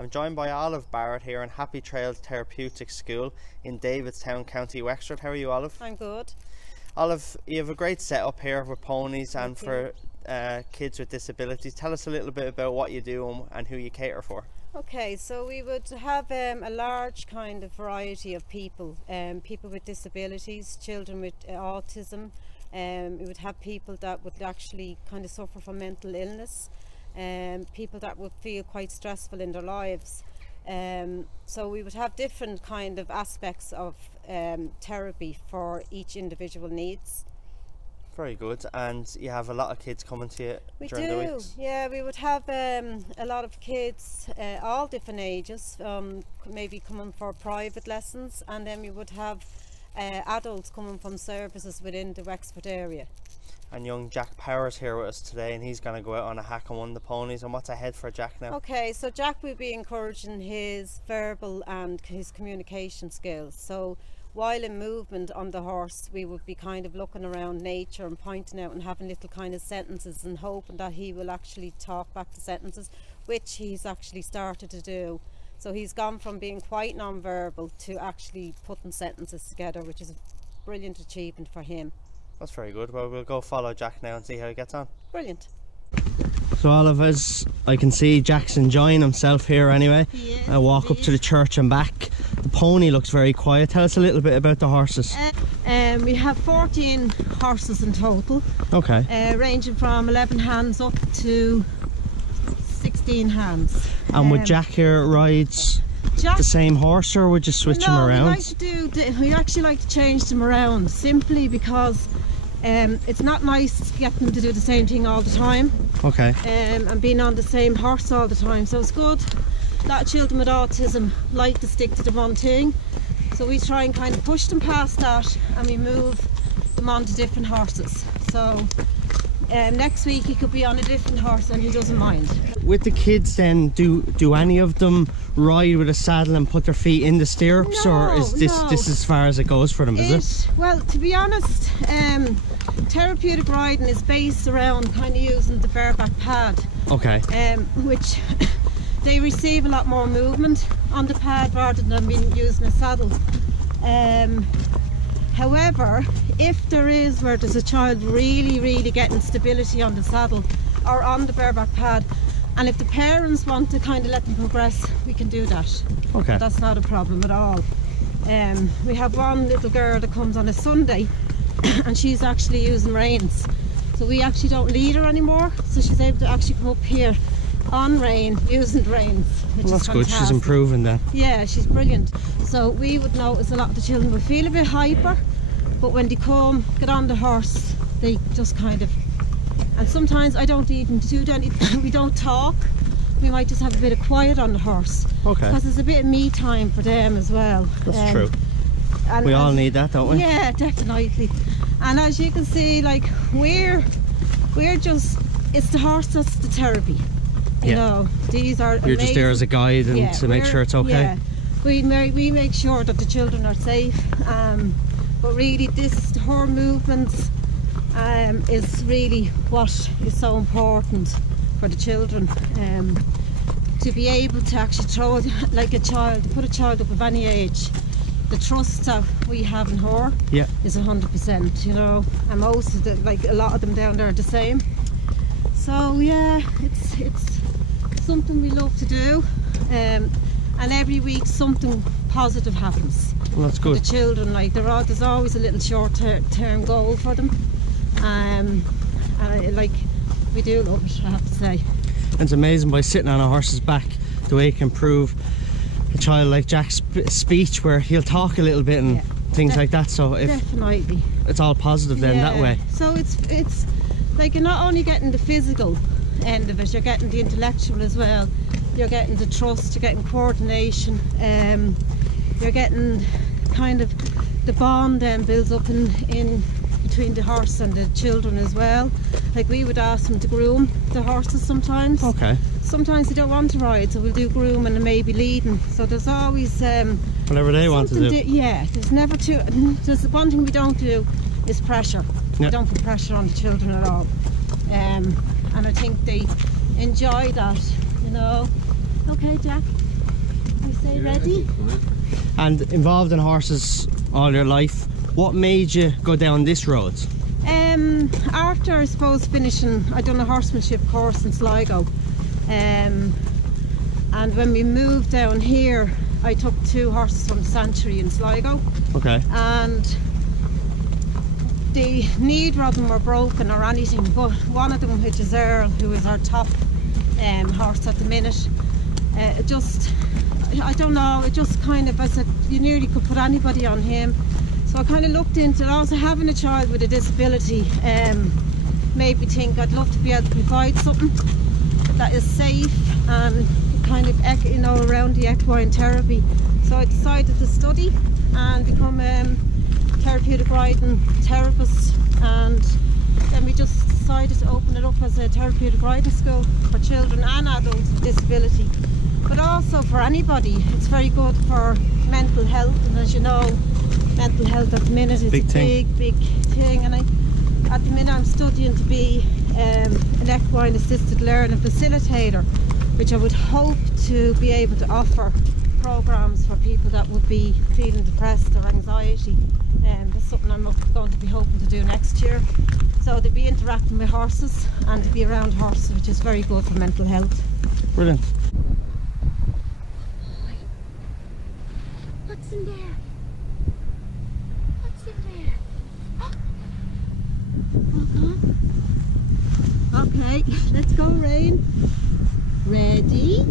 I'm joined by Olive Barrett here in Happy Trails Therapeutic School in Davidstown, County Wexford. How are you, Olive? I'm good. Olive, you have a great setup here with ponies and for kids with disabilities. Tell us a little bit about what you do and who you cater for. Okay, so we would have a large kind of variety of people, people with disabilities, children with autism. We would have people that would actually kind of suffer from mental illness, people that would feel quite stressful in their lives. So we would have different kind of aspects of therapy for each individual needs. Very good. And you have a lot of kids coming to you during the weeks? Yeah, we would have a lot of kids, all different ages, maybe coming for private lessons, and then we would have adults coming from services within the Wexford area. And young Jack Power's here with us today, and he's going to go out on a hack on one of the ponies. And what's ahead for Jack now? Okay, so Jack will be encouraging his verbal and his communication skills. So while in movement on the horse, we would be kind of looking around nature and pointing out and having little kind of sentences and hoping that he will actually talk back the sentences, which he's actually started to do. So he's gone from being quite non-verbal to actually putting sentences together, which is a brilliant achievement for him. That's very good. Well, we'll go follow Jack now and see how he gets on. Brilliant. So Olive, as I can see, Jack's enjoying himself here anyway. I walk up to the church and back. The pony looks very quiet. Tell us a little bit about the horses. We have 14 horses in total. Okay. Ranging from 11 hands up to 16 hands. And would Jack here rides the same horse, or would you switch him around? We actually like to change them around, simply because it's not nice to get them to do the same thing all the time. Okay. And being on the same horse all the time, so it's good. A lot of children with autism like to stick to the one thing, so we try and kind of push them past that, and we move them onto different horses. So next week he could be on a different horse and he doesn't mind. With the kids then, do any of them ride with a saddle and put their feet in the stirrups? No, or is this as far as it goes for them, is it? Well, to be honest, therapeutic riding is based around kind of using the bareback pad. Okay. Which they receive a lot more movement on the pad rather than being using a saddle. However, if there is where there's a child really getting stability on the saddle or on the bareback pad, and if the parents want to kind of let them progress, we can do that. Okay. That's not a problem at all. We have one little girl that comes on a Sunday and she's actually using reins. So we actually don't lead her anymore, so she's able to actually come up here on rein, using reins, which is that's fantastic. Good, she's improving then. Yeah, she's brilliant. So we would notice a lot of the children would feel a bit hyper, but when they come, get on the horse, they just kind of, and sometimes I don't even do anything, we don't talk, we might just have a bit of quiet on the horse. Okay. Because it's a bit of me time for them as well. That's true. And we all need that, don't we? Yeah, definitely. And as you can see, like, we're just, it's the horse that's the therapy. You know, these are You're just there as a guide and to make sure it's okay. Yeah, we make sure that the children are safe. But really, her movements is really what is so important for the children. To be able to actually throw it like a child, put a child up of any age, the trust that we have in her is 100%. You know, and most of the, like a lot of them down there are the same. So yeah, it's something we love to do, and every week something positive happens. Well, that's good. For the children, like there's always a little short-term goal for them, and we do love it, I have to say. And it's amazing by sitting on a horse's back the way it can improve a child like Jack's speech, where he'll talk a little bit and things like that. So definitely, it's all positive then that way. So it's like you're not only getting the physical end of it, you're getting the intellectual as well. You're getting the trust, you're getting coordination, you're getting kind of the bond then builds up in between the horse and the children as well. Like we would ask them to groom the horses sometimes. Okay. Sometimes they don't want to ride, so we'll do grooming and maybe leading. So there's always whatever they want to do. Yeah, there's never there's the one thing we don't do is pressure. We don't put pressure on the children at all. And I think they enjoy that, you know. Okay, Jack. I say ready. And involved in horses all your life, what made you go down this road? After, I suppose, finishing, I done a horsemanship course in Sligo, and when we moved down here, I took 2 horses from the sanctuary in Sligo. Okay. And neither of them were broken or anything, but one of them, which is Earl, who is our top horse at the minute, I don't know, it just kind of, I said, you nearly could put anybody on him. So I kind of looked into it. Also, having a child with a disability made me think I'd love to be able to provide something that is safe and kind of, you know, around the equine therapy. So I decided to study and become therapeutic riding therapist, and then we just decided to open it up as a therapeutic riding school for children and adults with disability, but also for anybody. It's very good for mental health, and as you know, mental health at the minute is a big thing, and at the minute I'm studying to be an equine assisted learning facilitator, which I would hope to be able to offer programs for people that would be feeling depressed or anxiety. That's something I'm going to be hoping to do next year. So to be interacting with horses and to be around horses, which is very good for mental health. Brilliant. What's in there? What's in there? Hold on. Okay, let's go, Rain. Ready?